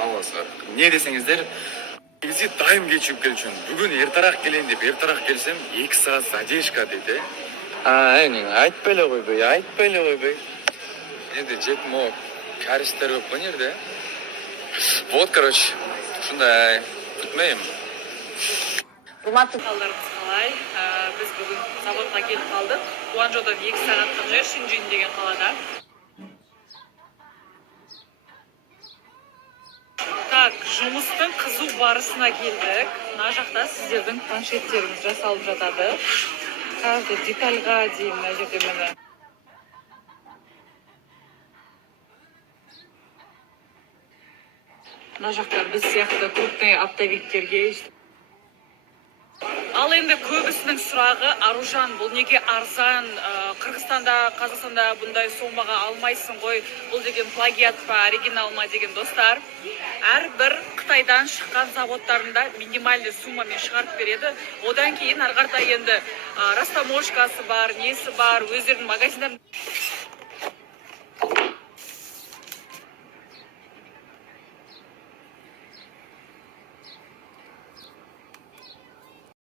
аласыздар. Не десеңіздер, визит дайым кечігіп келчүн. Бүгін ертарақ келейін деп ертарақ келсем, 2 сағат задержка дейді. Айтпайлы қойбай. Енді жеп мо кәрістер көп қой жерде. Вот, короче, шундай күтмеймін. Қалдарымыз қалай? Біз бүгін заводқа келіп қалдық. Гуанчжоудан 2 сағаттық жер Шинжин деген қалада. Так, жұмыстың қызу барысына келдік. Мына жақта сіздердің планшеттеріңіз жасалып жатады. Каждый детальға дейін мына жерде міне. Мына жақта біз сияқты крупный оптовиктерге. Ал енді көбісінің сұрағы, Аружан, бұл неге арзан? Қырғызстанда, Қазақстанда бұндай сомаға алмайсың ғой, бұл деген плагиат па, оригинал ма деген достар. Әрбір Қытайдан шыққан заводтарында минимальный суммамен шығарып береді. Одан кейін арғарда енді растаможкасы бар, несі бар, өздерінің магазиндарын.